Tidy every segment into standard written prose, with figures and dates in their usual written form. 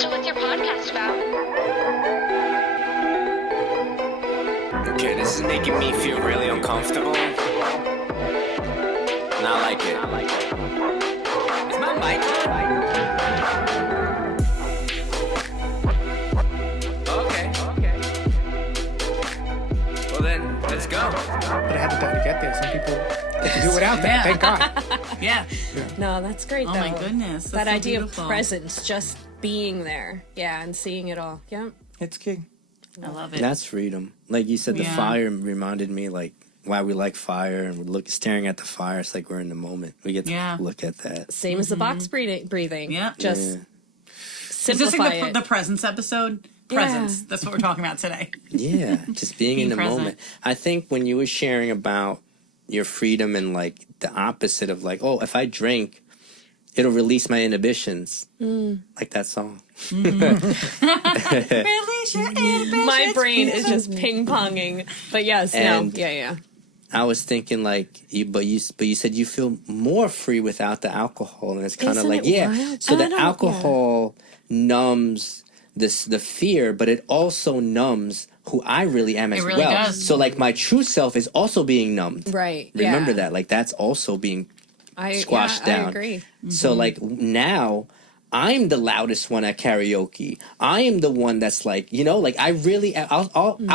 So what's your podcast about? Okay, this is making me feel really uncomfortable. Not like it. Is my mic on? Okay. Well then, let's go. But I had to die to get there. Some people get to do it without that. Thank God. Yeah. No, that's great, though. Oh, my goodness. That so idea beautiful. of presence, just being there. Yeah, and seeing it all. Yeah. It's king. I love it. That's freedom. Like you said, the Yeah. fire reminded me like why we like fire, and we're staring at the fire. It's like we're in the moment. We get to look at that. Same as the box breathing. Yeah. Just Yeah. Is this simplify like it. the presence episode? Presence. That's what we're talking about today. Yeah, just being in the present. moment. I think when you were sharing about your freedom and like the opposite of like, oh, if I drink, it'll release my inhibitions. Like that song. Release your inhibitions. My brain is just ping-ponging. But yes, And- no. Yeah. I was thinking like, but you said you feel more free without the alcohol, and it's kind of Isn't like, it yeah. wild? So I the don't- alcohol numbs the fear, but it also numbs who I really am as really well. does. So like my true self is also being numbed. Right. Remember yeah. that, like that's also being squashed I down. agree. So like now I'm the loudest one at karaoke. I am the one that's like, you know, like I really, I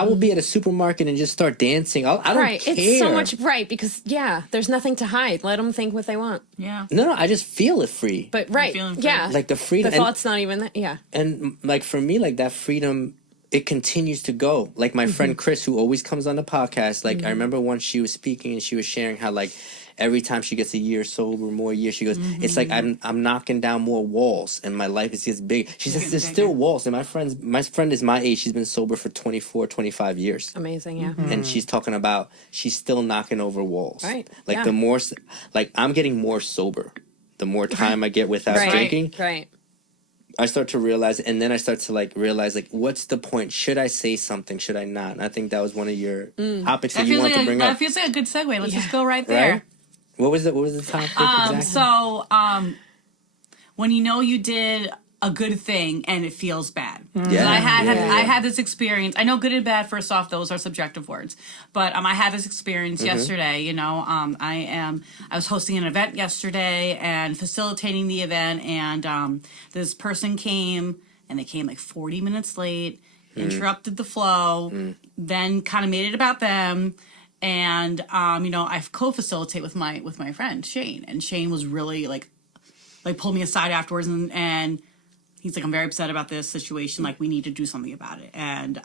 will be at a supermarket and just start dancing. I don't Right. care. It's so much, right, because, there's nothing to hide. Let them think what they want. Yeah. No, I just feel it free. But, right, feeling free. yeah. Like the freedom. The thought's not even that, yeah. And like for me, like that freedom, it continues to go. Like my friend Chris, who always comes on the podcast, like I remember once she was speaking and she was sharing how like every time she gets a year sober, more years, she goes, it's like I'm knocking down more walls and my life is just big. She says there's still walls. And my friend is my age. She's been sober for 24, 25 years. Amazing, yeah. And she's talking about she's still knocking over walls. Right, Like yeah. the more, like I'm getting more sober. The more time I get without Right, drinking, right. I start to realize, and then I start to like realize, like, what's the point? Should I say something? Should I not? And I think that was one of your topics that you wanted to bring up. That feels like a good segue. Let's just go right there. Right? What was the topic exactly? So, when you know you did a good thing and it feels bad. Yeah. I had this experience. I know good and bad, first off, those are subjective words. But I had this experience yesterday, you know. I was hosting an event yesterday and facilitating the event, and this person came, and they came like 40 minutes late, interrupted the flow, then kind of made it about them. And you know, I co-facilitate with my friend Shane, and Shane was really like pulled me aside afterwards, and he's like, I'm very upset about this situation. Like, we need to do something about it. And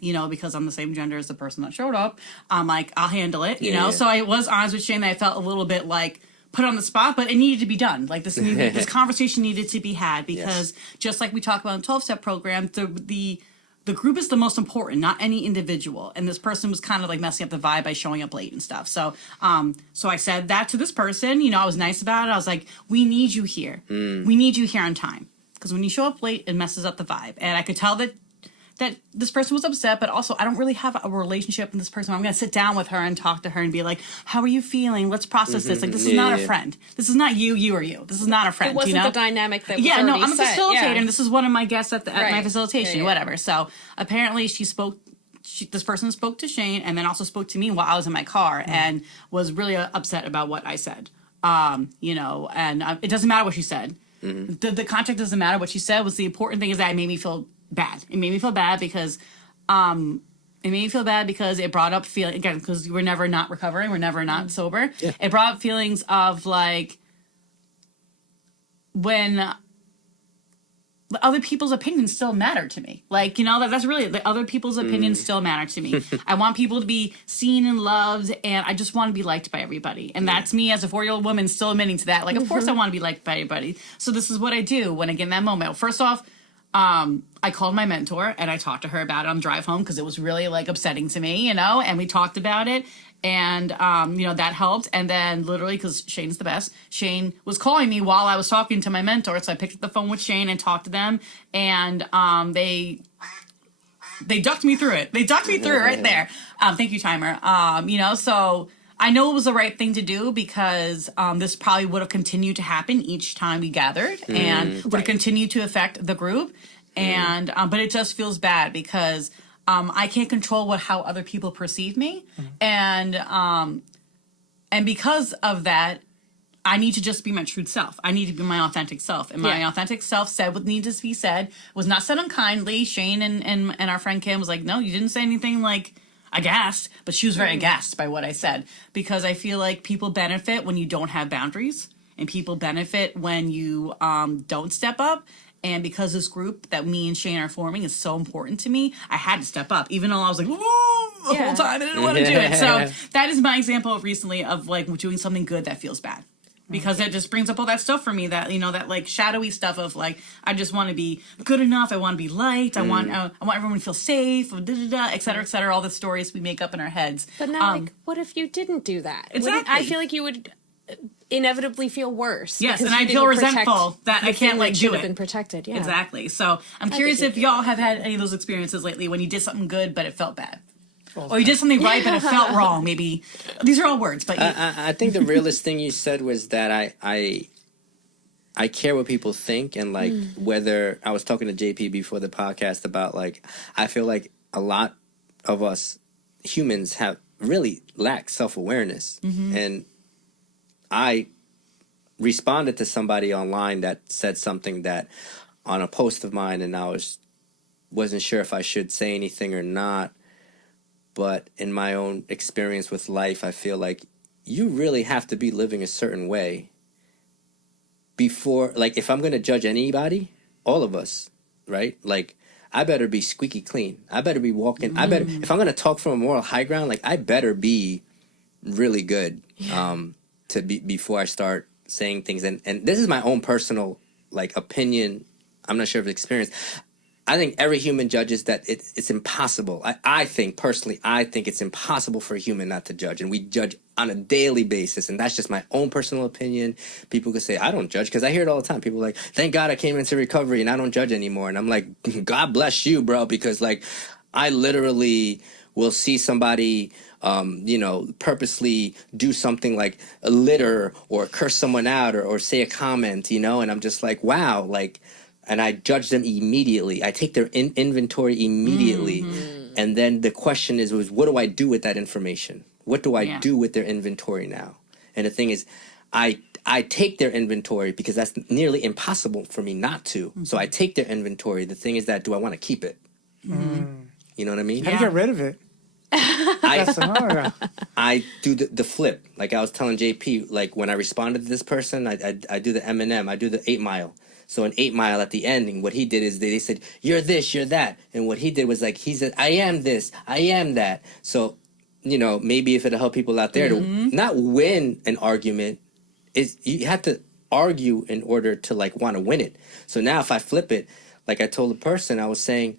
you know, because I'm the same gender as the person that showed up, I'm like, I'll handle it. You know, Yeah. so I was honest with Shane that I felt a little bit like put on the spot, but it needed to be done. Like this conversation needed to be had, because just like we talk about in 12-step program, the group is the most important, not any individual. And this person was kind of like messing up the vibe by showing up late and stuff. So, so I said that to this person. You know, I was nice about it. I was like, "We need you here. We need you here on time, because when you show up late, it messes up the vibe." And I could tell that this person was upset, but also I don't really have a relationship with this person. I'm going to sit down with her and talk to her and be like, "How are you feeling? Let's process this. Like, this is not a friend. This is not you or you. This is not a friend." It wasn't you know? the dynamic that was Yeah, no, already I'm a set. facilitator, Yeah. and this is one of my guests at my Right. facilitation, Yeah. whatever. So apparently this person spoke to Shane and then also spoke to me while I was in my car and was really upset about what I said. You know, and it doesn't matter what she said. The context doesn't matter what she said. The important thing is that it made me feel bad. It made me feel bad because it brought up feeling, again, because we're never not recovering, we're never not sober. Yeah. It brought up feelings of like when the other people's opinions still matter to me. Like, you know, that's really, the other people's opinions still matter to me. I want people to be seen and loved, and I just want to be liked by everybody. And that's me as a 4-year-old woman still admitting to that. Like, of course I want to be liked by everybody. So this is what I do when I get in that moment. First off, I called my mentor and I talked to her about it on the drive home, because it was really like upsetting to me, you know, and we talked about it. And, you know, that helped. And then literally, because Shane's the best, Shane was calling me while I was talking to my mentor. So I picked up the phone with Shane and talked to them. And they ducked me through it. They ducked me through it right there. Thank you, Timer. You know, so I know it was the right thing to do, because this probably would have continued to happen each time we gathered and would have continued to affect the group. and but it just feels bad because I can't control how other people perceive me, and because of that, I need to just be my true self. I need to be my authentic self. And my authentic self said what needed to be said, was not said unkindly. Shane and our friend Kim was like, no, you didn't say anything like aghast, but she was very aghast by what I said. Because I feel like people benefit when you don't have boundaries, and people benefit when you don't step up. And because this group that me and Shane are forming is so important to me, I had to step up, even though I was like, whoa, the whole time I didn't want to do it. So that is my example of recently of like doing something good that feels bad. Because that just brings up all that stuff for me that, you know, that like shadowy stuff of like, I just want to be good enough. I want to be liked. I want everyone to feel safe, et cetera, all the stories we make up in our heads. But now, like, what if you didn't do that? Exactly. I feel like you would inevitably feel worse. Yes, because and I you feel didn't resentful that I can't like do should have it. been protected. Yeah, Exactly. So I'm curious if y'all have had any of those experiences lately when you did something good but it felt bad. Or you did something right, but it felt wrong. Maybe these are all words, but I think the realest thing you said was that I care what people think, and like whether I was talking to JP before the podcast about like I feel like a lot of us humans have really lack self-awareness, and I responded to somebody online that said something that on a post of mine, and I wasn't sure if I should say anything or not. But in my own experience with life, I feel like you really have to be living a certain way before, like, if I'm going to judge anybody, all of us, right? Like, I better be squeaky clean. I better be walking. If I'm going to talk from a moral high ground, like, I better be really good before I start saying things. And this is my own personal, like, opinion. I'm not sure if it's experience. I think every human judges that it's impossible. I think, personally, it's impossible for a human not to judge. And we judge on a daily basis. And that's just my own personal opinion. People could say, I don't judge, because I hear it all the time. People are like, thank God I came into recovery and I don't judge anymore. And I'm like, God bless you, bro, because, like, I literally will see somebody, purposely do something like a litter or curse someone out or say a comment, and I'm just like, wow, like, and I judge them immediately. I take their inventory immediately. And then the question was what do I do with that information? What do I do with their inventory now? And the thing is, I take their inventory because that's nearly impossible for me not to. So I take their inventory. The thing is that, do I want to keep it? You know what I mean? How do you get rid of it? I do the flip. Like I was telling JP, like when I responded to this person, I do the Eminem, I do the 8 Mile. So in 8 Mile at the ending, what he did is they said, you're this, you're that. And what he did was like, he said, I am this, I am that. So, maybe if it'll help people out there to not win an argument, is you have to argue in order to like want to win it. So now if I flip it, like I told the person, I was saying,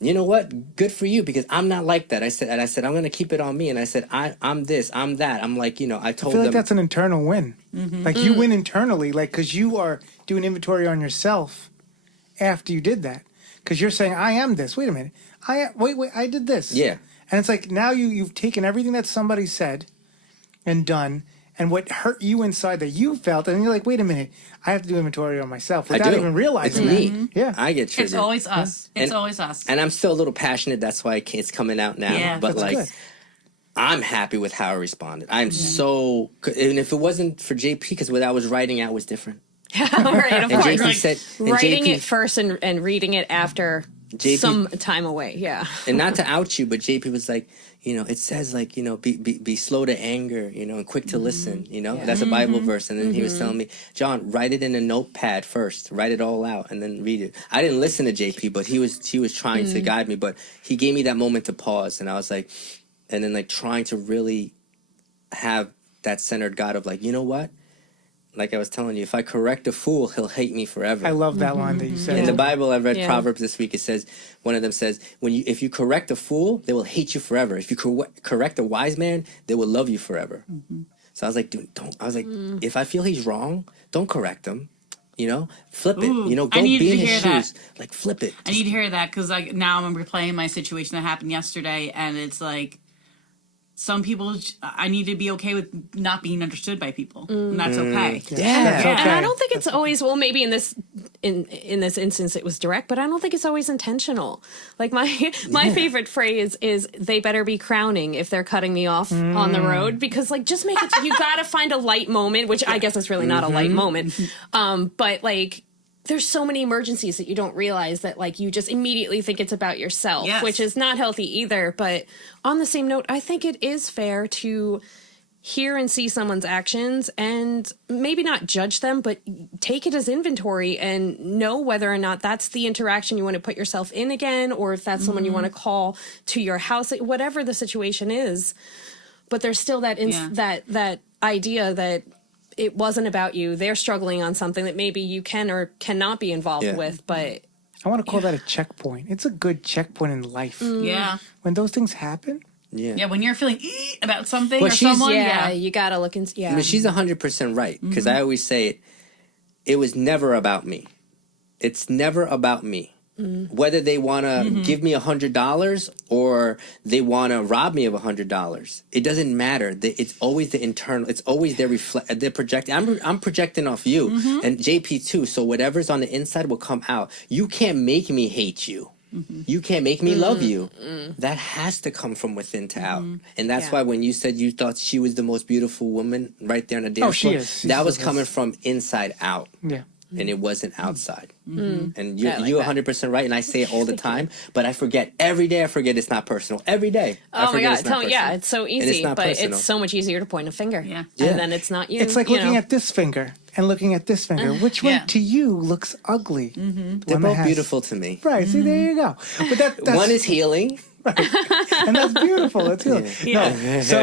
you know what? Good for you, because I'm not like that. I said, I'm going to keep it on me. And I said, I'm this, I'm that. I'm like, I told them. I feel like that's an internal win. Like you win internally, like, because you are doing inventory on yourself after you did that. Because you're saying, I am this. Wait a minute. Wait, I did this. Yeah. And it's like now you've taken everything that somebody said and done, and what hurt you inside that you felt, and you're like, wait a minute, I have to do inventory on myself without even realizing it's that. me. Yeah. I get triggered. it's always us. It's always us. And I'm still a little passionate. That's why it's coming out now. Yeah, but that's like, good. I'm happy with how I responded. I'm so, and if it wasn't for JP, because what I was writing out was different. Right, of And course. JP said, and Writing JP it first and reading it after some time away. Yeah. And not to out you, but JP was like, it says like, be slow to anger, and quick to listen, that's a Bible verse. And then he was telling me, John, write it in a notepad first, write it all out and then read it. I didn't listen to JP, but he was trying to guide me, but he gave me that moment to pause. And I was like, and then like trying to really have that centered God of like, you know what? Like I was telling you, if I correct a fool, he'll hate me forever. I love that line that you said. In the Bible, I read Proverbs this week. It says, one of them says, if you correct a fool, they will hate you forever. If you correct a wise man, they will love you forever. So I was like, dude, if I feel he's wrong, don't correct him. Flip it. Go be in his shoes. Like, flip it. I need to hear that because now I'm replaying my situation that happened yesterday, and it's like, some people, I need to be okay with not being understood by people, and that's okay. Yeah. Okay. And I don't think it's always, well, maybe in this instance it was direct, but I don't think it's always intentional. Like my favorite phrase is, they better be crowning if they're cutting me off on the road, because like, just make it, you gotta find a light moment, which I guess is really not a light moment. But like, there's so many emergencies that you don't realize that like you just immediately think it's about yourself, Yes. which is not healthy either. But on the same note, I think it is fair to hear and see someone's actions and maybe not judge them, but take it as inventory and know whether or not that's the interaction you want to put yourself in again, or if that's someone you want to call to your house, whatever the situation is. But there's still that that idea that it wasn't about you. They're struggling on something that maybe you can or cannot be involved with, but I want to call that a checkpoint. It's a good checkpoint in life. Yeah. When those things happen, Yeah, when you're feeling about something But or she's- someone, you gotta look and I mean, she's 100% right, because I always say it was never about me. It's never about me. Whether they want to give me $100 or they want to rob me of $100, it doesn't matter. It's always the internal. It's always their They're projecting. I'm projecting off you and JP too. So whatever's on the inside will come out. You can't make me hate you. You can't make me love you. That has to come from within to out. And that's why when you said you thought she was the most beautiful woman right there on the dance she floor, is. She's that was the coming from inside out. yeah. And it wasn't outside. And I like you're that. 100% right. And I say it all the time, but I forget every day. I forget it's not personal. Every day. I oh my forget God, it's not personal. it's so And easy, not but personal. it's so much easier to point a finger. Yeah. And then it's not you. It's like you looking know. at this finger and looking at this finger. Which one Yeah. to you looks ugly? The They're one that both has- beautiful to me. Right. See, there you go. But that's One is healing. and that's beautiful. That's good. No. So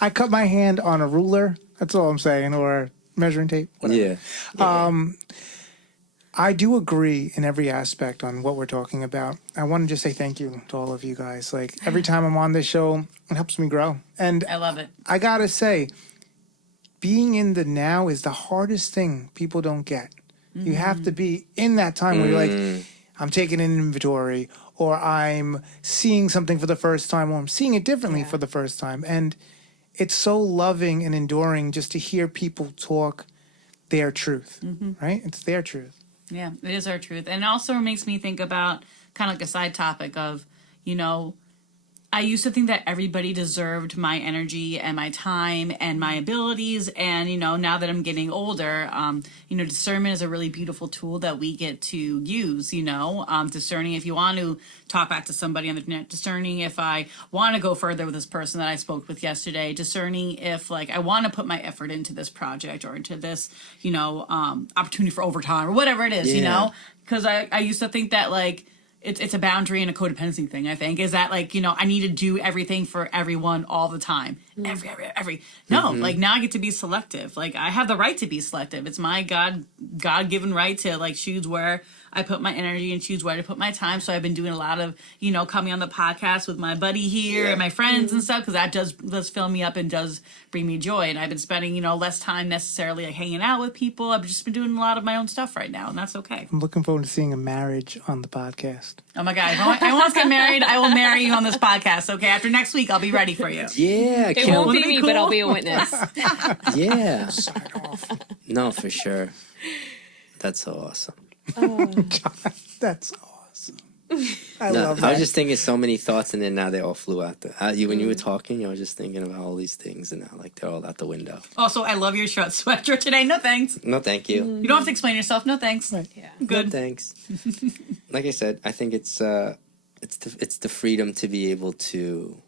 I cut my hand on a ruler. That's all I'm saying, or measuring tape. Whatever. Yeah. I do agree in every aspect on what we're talking about. I want to just say thank you to all of you guys. Like every time I'm on this show, it helps me grow. And I love it. I gotta say, being in the now is the hardest thing people don't get. You have to be in that time where you're like, I'm taking an inventory, or I'm seeing something for the first time, or I'm seeing it differently for the first time. And it's so loving and enduring just to hear people talk their truth, right? It's their truth. Yeah, it is our truth. And it also makes me think about kind of like a side topic of, you know, I used to think that everybody deserved my energy and my time and my abilities. And, you know, now that I'm getting older, you know, discernment is a really beautiful tool that we get to use, you know, discerning if you want to talk back to somebody on the internet, discerning if I want to go further with this person that I spoke with yesterday, discerning if like I want to put my effort into this project or into this, you know, opportunity for overtime or whatever it is, you know, because I used to think that like, it's a boundary and a codependency thing, I think, is that like, you know, I need to do everything for everyone all the time. Every. No, like now I get to be selective. Like I have the right to be selective. It's my God-given right to like choose where I put my energy and choose where to put my time. So I've been doing a lot of, you know, coming on the podcast with my buddy here and my friends and stuff, because that does fill me up and does bring me joy. And I've been spending, you know, less time necessarily like hanging out with people. I've just been doing a lot of my own stuff right now, and that's okay. I'm looking forward to seeing a marriage on the podcast. Oh my God, if I want to get married, I will marry you on this podcast, okay? After next week, I'll be ready for you. Yeah. It won't Wouldn't be it be me, but I'll cool? be a witness. Yeah. No, for sure. That's so awesome. That's awesome. I No, love I that. was just thinking so many thoughts, and then now they all flew out. When you were talking, I was just thinking about all these things, and now like they're all out the window. Also, I love your shirt sweater today. No thanks. No, thank you. You don't have to explain yourself. No thanks. Yeah. Good. No, thanks. Like I said, I think it's the freedom to be able to,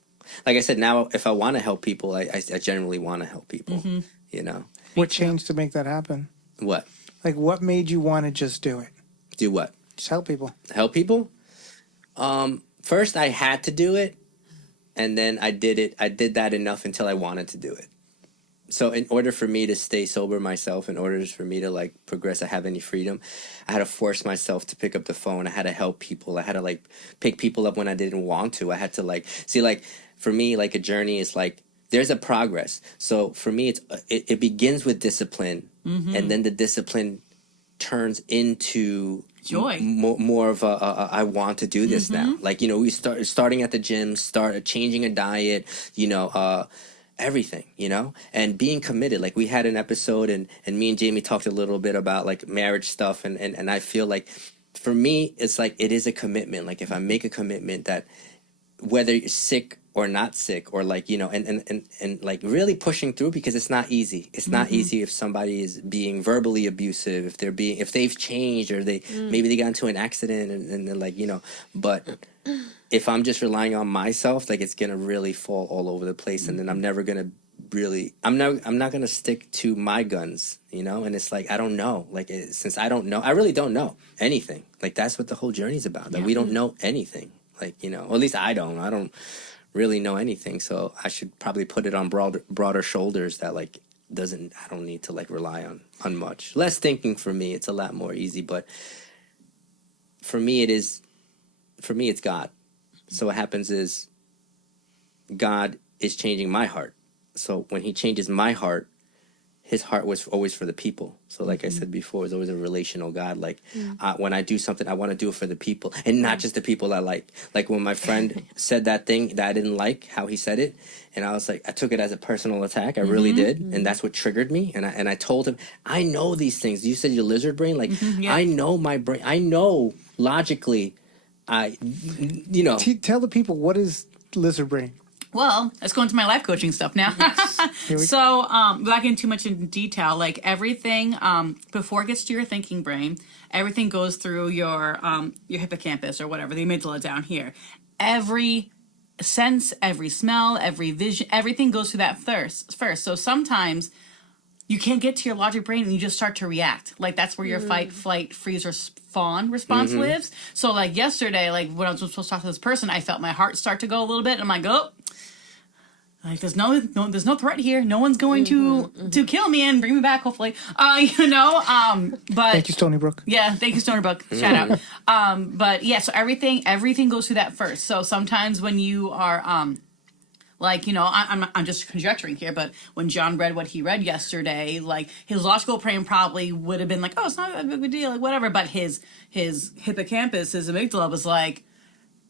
like I said, now if I want to help people, I generally want to help people. You know What changed to make that happen? what? Like, what made you want to just do it? Do what? Just help people. Help people? First I had to do it, and then I did it. I did that enough until I wanted to do it. So in order for me to stay sober myself, in order for me to like progress, I have any freedom, I had to force myself to pick up the phone. I had to help people. I had to like pick people up when I didn't want to. I had to like see, like for me, like a journey is like there's a progress. So for me, it begins with discipline, and then the discipline turns into joy. more of a I want to do this now. Like, you know, we starting at the gym, start changing a diet, you know, everything, you know, and being committed. Like, we had an episode, and me and Jamie talked a little bit about like marriage stuff, and I feel like for me it's like it is a commitment. Like, if I make a commitment that whether you're sick or not sick, or like, you know, and like really pushing through, because it's not easy. It's not easy if somebody is being verbally abusive, if they've changed, or maybe they got into an accident, and then, like, you know, but if I'm just relying on myself, like, it's gonna really fall all over the place, and then I'm never gonna I'm not gonna stick to my guns, you know. And it's like, I don't know, like, since I don't know, I really don't know anything. Like, that's what the whole journey's about, that we don't know anything. Like, you know, or at least I don't really know anything, so I should probably put it on broader shoulders, that like I don't need to like rely on much. Less thinking for me, it's a lot more easy. But for me it's God. So what happens is God is changing my heart. So when he changes my heart, his heart was always for the people. So like I said before, it's always a relational God. Like, when I do something, I want to do it for the people, and not just the people I like. Like, when my friend said that thing that I didn't like how he said it, and I was like, I took it as a personal attack. I really did. And that's what triggered me. And I told him, I know these things. You said your lizard brain. Like, I know my brain. I know logically. You know. Tell the people, what is lizard brain? Well, let's go into my life coaching stuff now. So, without getting too much into detail, like everything, before it gets to your thinking brain, everything goes through your hippocampus, or whatever, the amygdala down here. Every sense, every smell, every vision, everything goes through that first. So sometimes you can't get to your logic brain, and you just start to react. Like, that's where your fight, flight, freeze, or fawn response lives. So, like, yesterday, like, when I was supposed to talk to this person, I felt my heart start to go a little bit, and I'm like, oh, like, there's no threat here. No one's going to kill me and bring me back, hopefully. You know, but Thank you, Stony Brook. yeah, thank you, Stoner Brook. Shout out. But yeah, so everything goes through that first. So sometimes when you are like, you know, I'm just conjecturing here, but when John read what he read yesterday, like, his logical brain probably would have been like, oh, it's not a big of a deal, like, whatever. But his hippocampus, his amygdala was like,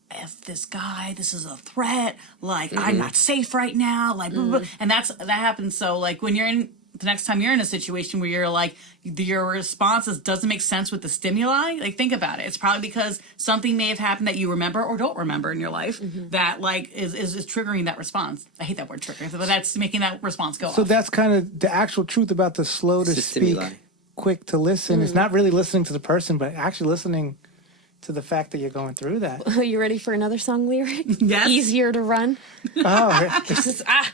F this guy, this is a threat, like, I'm not safe right now, like, blah, blah, blah. And that happens. So, like, when you're in, the next time you're in a situation where you're like, your responses doesn't make sense with the stimuli, like, think about it. It's probably because something may have happened that you remember or don't remember in your life that, like, is triggering that response. I hate that word, trigger, but that's making that response go off. So that's kind of the actual truth about the slow to It's the speak, stimuli. quick to listen. It's not really listening to the person, but actually listening to the fact that you're going through that. Are you ready for another song lyric? Yes. Easier to run. Oh,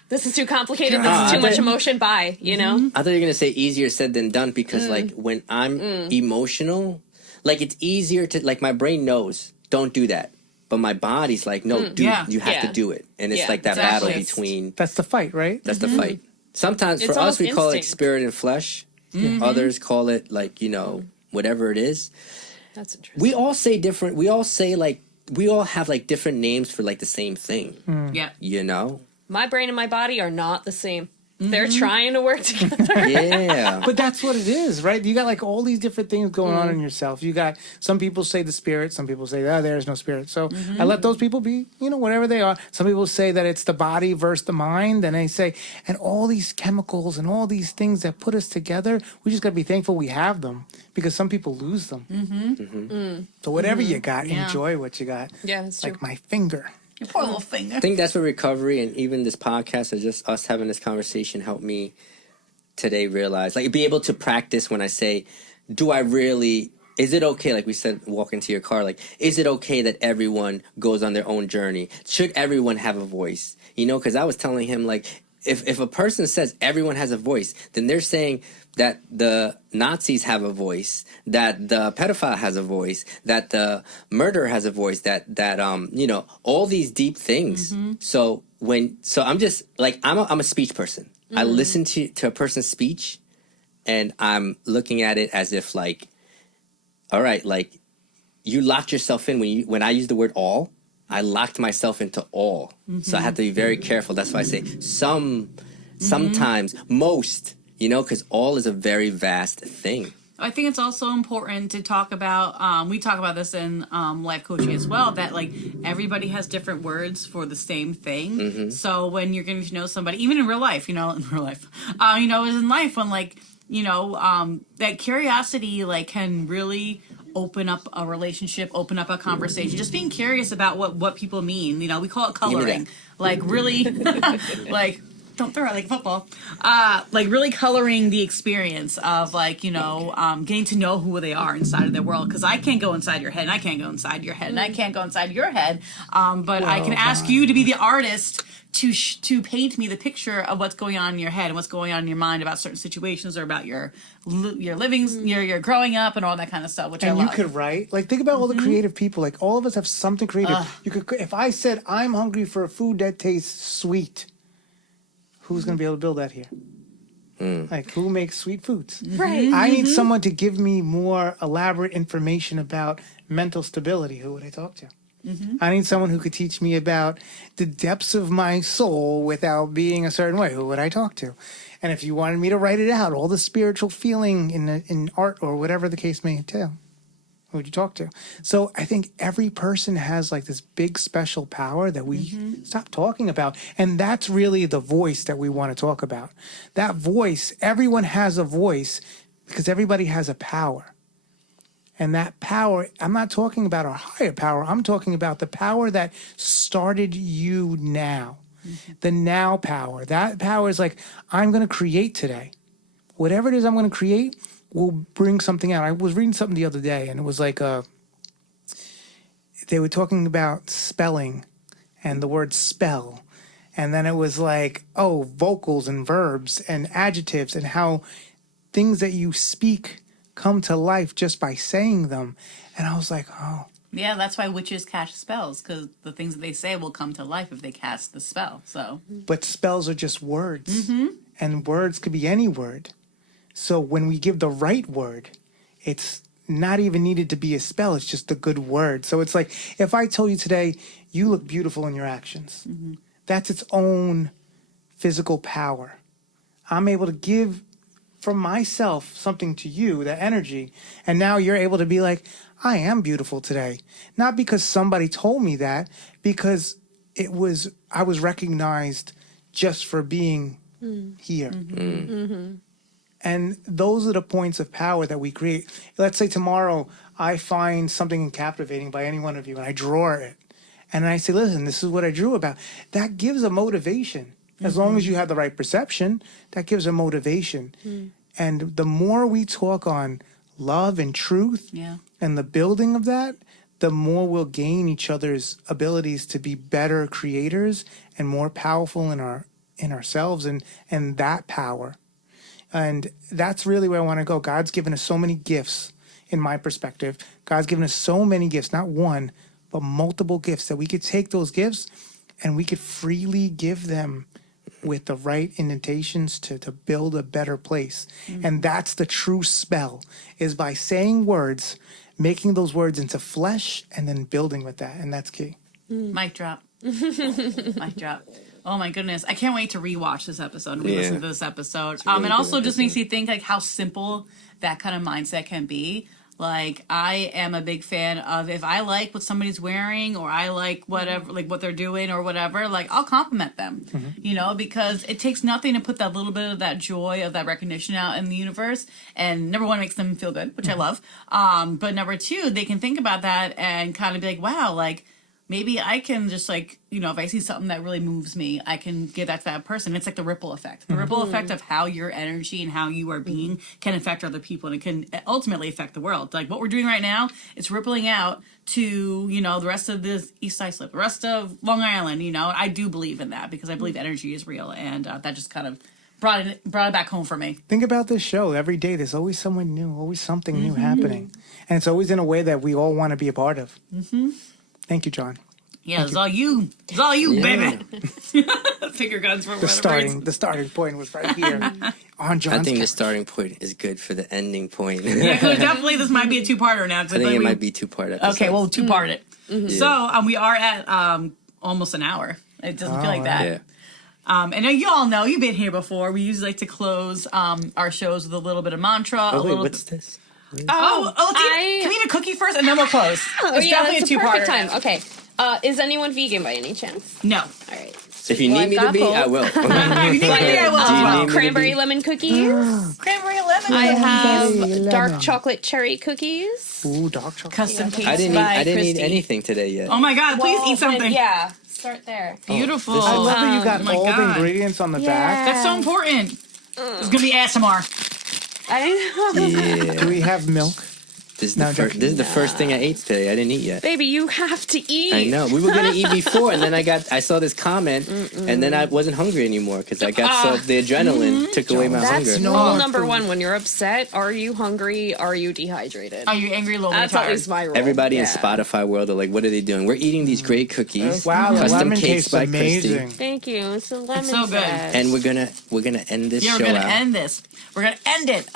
This is too complicated. This is too much emotion. Bye. You know. I thought you were gonna say easier said than done, because like, when I'm emotional, like, it's easier to, like, my brain knows don't do that, but my body's like, no, dude, you have to do it. And it's like that battle between. that's the fight, right? That's the fight. Sometimes It's for us, we almost call it instinct. spirit and flesh. Others call it, like, you know, whatever it is. That's interesting. We all say different. We all say, like, we all have like different names for like the same thing. Yeah. You know. My brain and my body are not the same. They're trying to work together. Yeah. But that's what it is, right? You got like all these different things going on in yourself. You got, some people say the spirit, some people say, there is no spirit. So I let those people be, you know, whatever they are. Some people say that it's the body versus the mind. And they say, and all these chemicals and all these things that put us together, we just got to be thankful we have them, because some people lose them. So whatever you got, enjoy what you got. Yeah, that's like true. my finger. Your poor little finger. I think that's where recovery, and even this podcast, or just us having this conversation, helped me today realize, like, be able to practice when I say, is it okay, like we said, walk into your car, like, is it okay that everyone goes on their own journey? Should everyone have a voice? You know, because I was telling him, like, if a person says everyone has a voice, then they're saying that the Nazis have a voice, that the pedophile has a voice, that the murderer has a voice, that you know, all these deep things. So I'm just like, I'm a speech person. I listen to a person's speech, and I'm looking at it as if, like, all right, like, you locked yourself in when I use the word all. I locked myself into all. So I have to be very careful. That's why I say sometimes, most, you know, because all is a very vast thing. I think it's also important to talk about, we talk about this in life coaching as well, that like everybody has different words for the same thing. So when you're getting to know somebody, even in real life, in real life, is in life when like, that curiosity like can really open up a relationship, open up a conversation, just being curious about what people mean. We call it coloring, like really like, don't throw it like football. Like really coloring the experience of like, getting to know who they are inside of their world. Because I can't go inside your head, and I can't go inside your head, and I can't go inside your head. But I can ask you to be the artist to paint me the picture of what's going on in your head and what's going on in your mind about certain situations or about your living, your growing up and all that kind of stuff, which I love. And you could write, like, think about all the creative people. Like, all of us have something creative. You could, if I said I'm hungry for a food that tastes sweet, who's going to be able to build that here? Like, who makes sweet foods? Right. I need someone to give me more elaborate information about mental stability. Who would I talk to? I need someone who could teach me about the depths of my soul without being a certain way. Who would I talk to? And if you wanted me to write it out, all the spiritual feeling in art or whatever the case may entail, who would you talk to? So I think every person has like this big special power that we stop talking about. And that's really the voice that we want to talk about. That voice, everyone has a voice because everybody has a power. And that power, I'm not talking about our higher power. I'm talking about the power that started you now. The now power. That power is like, I'm going to create today. Whatever it is I'm going to create will bring something out. I was reading something the other day, and it was like they were talking about spelling and the word spell. And then it was like, vocals and verbs and adjectives and how things that you speak come to life just by saying them. And I was like, yeah, that's why witches cast spells, because the things that they say will come to life if they cast the spell. So, but spells are just words, and words could be any word. So when we give the right word, it's not even needed to be a spell. It's just a good word. So it's like, if I told you today, you look beautiful in your actions, that's its own physical power. I'm able to give from myself something to you, that energy, and now you're able to be like, I am beautiful today. Not because somebody told me that, because I was recognized just for being here. And those are the points of power that we create. Let's say tomorrow I find something captivating by any one of you and I draw it. And I say, listen, this is what I drew about. That gives a motivation. As long as you have the right perception, that gives a motivation. And the more we talk on love and truth and the building of that, the more we'll gain each other's abilities to be better creators and more powerful in ourselves and that power. And that's really where I want to go. God's given us so many gifts, in my perspective. God's given us so many gifts, not one, but multiple gifts, that we could take those gifts and we could freely give them with the right indentations to build a better place. And that's the true spell, is by saying words, making those words into flesh, and then building with that. And that's key. Mic drop. Mic drop. Oh my goodness. I can't wait to rewatch this episode and re-listen to this episode. Really and also good just makes you think like how simple that kind of mindset can be. Like, I am a big fan of, if I like what somebody's wearing or I like whatever, like what they're doing or whatever, like I'll compliment them, because it takes nothing to put that little bit of that joy of that recognition out in the universe. And number one, makes them feel good, which I love. But number two, they can think about that and kind of be like, wow, like maybe I can just like, if I see something that really moves me, I can give that to that person. It's like the ripple effect. The ripple effect of how your energy and how you are being can affect other people, and it can ultimately affect the world. Like what we're doing right now, it's rippling out to, the rest of this East Side Slip, the rest of Long Island, I do believe in that because I believe energy is real, and that just kind of brought it back home for me. Think about this show. Every day there's always someone new, always something new happening. And it's always in a way that we all want to be a part of. Thank you, John. Yeah, it's all you. It's all you, baby. Finger guns for The starting point was right here on John's I think the couch. starting point is good for the ending point. Yeah, because definitely this might be a two-parter now. I think it might be two-part episode. Okay, well, two-part it. So we are at almost an hour. It doesn't feel like that. Yeah. And you all know, you've been here before. We usually like to close our shows with a little bit of mantra. Oh, wait, what's this? Oh, can we eat a cookie first and then we'll close? Oh, It's yeah, definitely that's a the two-parter. perfect time. Okay. Is anyone vegan by any chance? No. All right. If you need me to be, I will. If you need me, I will as Do you well. need me to Cranberry be? lemon cookies. Cranberry lemon. I have Lemon. dark chocolate cherry cookies. Ooh, dark chocolate. Custom cakes I didn't by eat Kristy. anything today yet. Oh my God! Please Well, eat something. then, yeah. Start there. Beautiful. this is- I love that you got Oh my all the God. ingredients on the back. That's so important. It's gonna be ASMR. I know. Yeah. Do we have milk? This is No, the first. joking. This is the first thing I ate today. I didn't eat yet. Baby, you have to eat. I know. We were gonna eat before, and then I saw this comment, and then I wasn't hungry anymore because I got so the adrenaline took away my That's hunger. No rule more number food. one. When you're upset, are you hungry? Are you dehydrated? Are you angry, little That's retard? always my rule. Everybody in Yeah. Spotify world are like, "What are they doing? We're eating these great cookies, Wow, the custom lemon cakes tastes by amazing. Kristy, Thank you. It's a lemon so good. zest. and we're gonna end this Yeah, show we're gonna out." end this. We're gonna end it.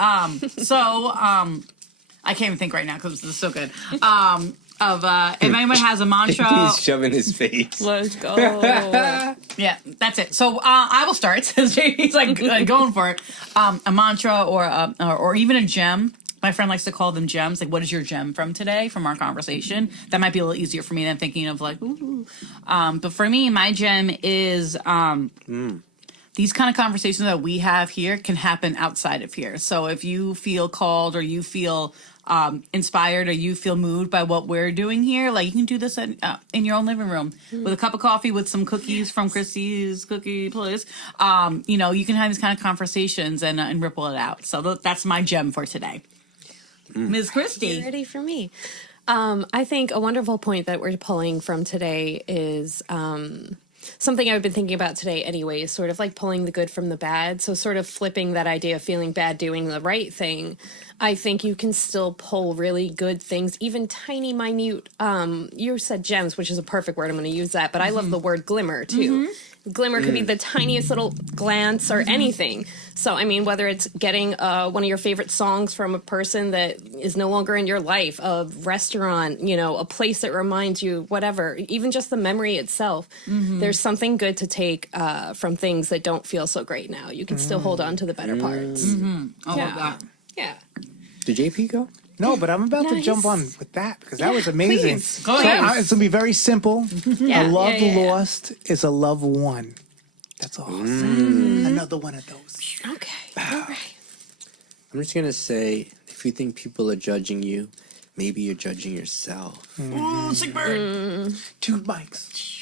I can't even think right now because this is so good. If anyone has a mantra, He's shoving his face. Let's go. yeah, that's it. So I will start since JP's like going for it. A mantra or even a gem. My friend likes to call them gems. Like, what is your gem from today, from our conversation? That might be a little easier for me than thinking of like, ooh. But for me, my gem is these kind of conversations that we have here can happen outside of here. So if you feel called or you feel inspired or you feel moved by what we're doing here, like you can do this in your own living room with a cup of coffee with some cookies from Kristy's cookie place. You can have these kind of conversations and ripple it out. So that's my gem for today. Ms. Kristy. Ready for me? I think a wonderful point that we're pulling from today is something I've been thinking about today anyway, sort of like pulling the good from the bad. So sort of flipping that idea of feeling bad, doing the right thing. I think you can still pull really good things, even tiny, minute, you said gems, which is a perfect word. I'm going to use that. But I love the word glimmer too. Glimmer could be the tiniest little glance or anything. So, I mean, whether it's getting one of your favorite songs from a person that is no longer in your life, a restaurant, a place that reminds you, whatever, even just the memory itself, there's something good to take from things that don't feel so great now. You can still hold on to the better parts. I love that. Yeah. Did JP go? No, but I'm about to Nice. jump on with that because that was amazing. please. Go So, ahead. it's gonna be very simple. Yeah, A love yeah. lost is a love won. That's all. I'll say. Another one of those. Okay. All right. I'm just gonna say, if you think people are judging you, maybe you're judging yourself. Ooh, sick bird. 2 mics.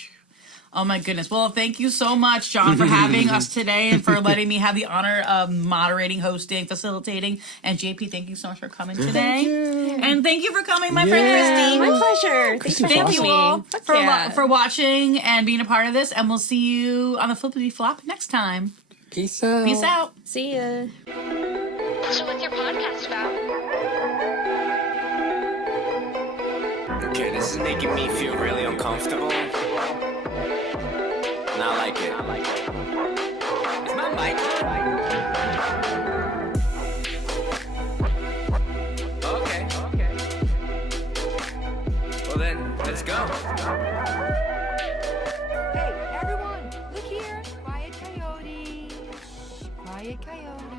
Oh my goodness. Well, thank you so much, John, for having us today and for letting me have the honor of moderating, hosting, facilitating. And JP, thank you so much for coming today. And thank you for coming, my friend Kristy. My pleasure. Thanks for Thank having you all me. Fuck for watching and being a part of this. And we'll see you on the Flippity Flop next time. Peace out. Peace out. See ya. So what's your podcast about? Okay, this is making me feel really uncomfortable. Not like it. Is my mic on? Okay. Well then, let's go. Hey, everyone, look here. Quiet coyote. Quiet coyote.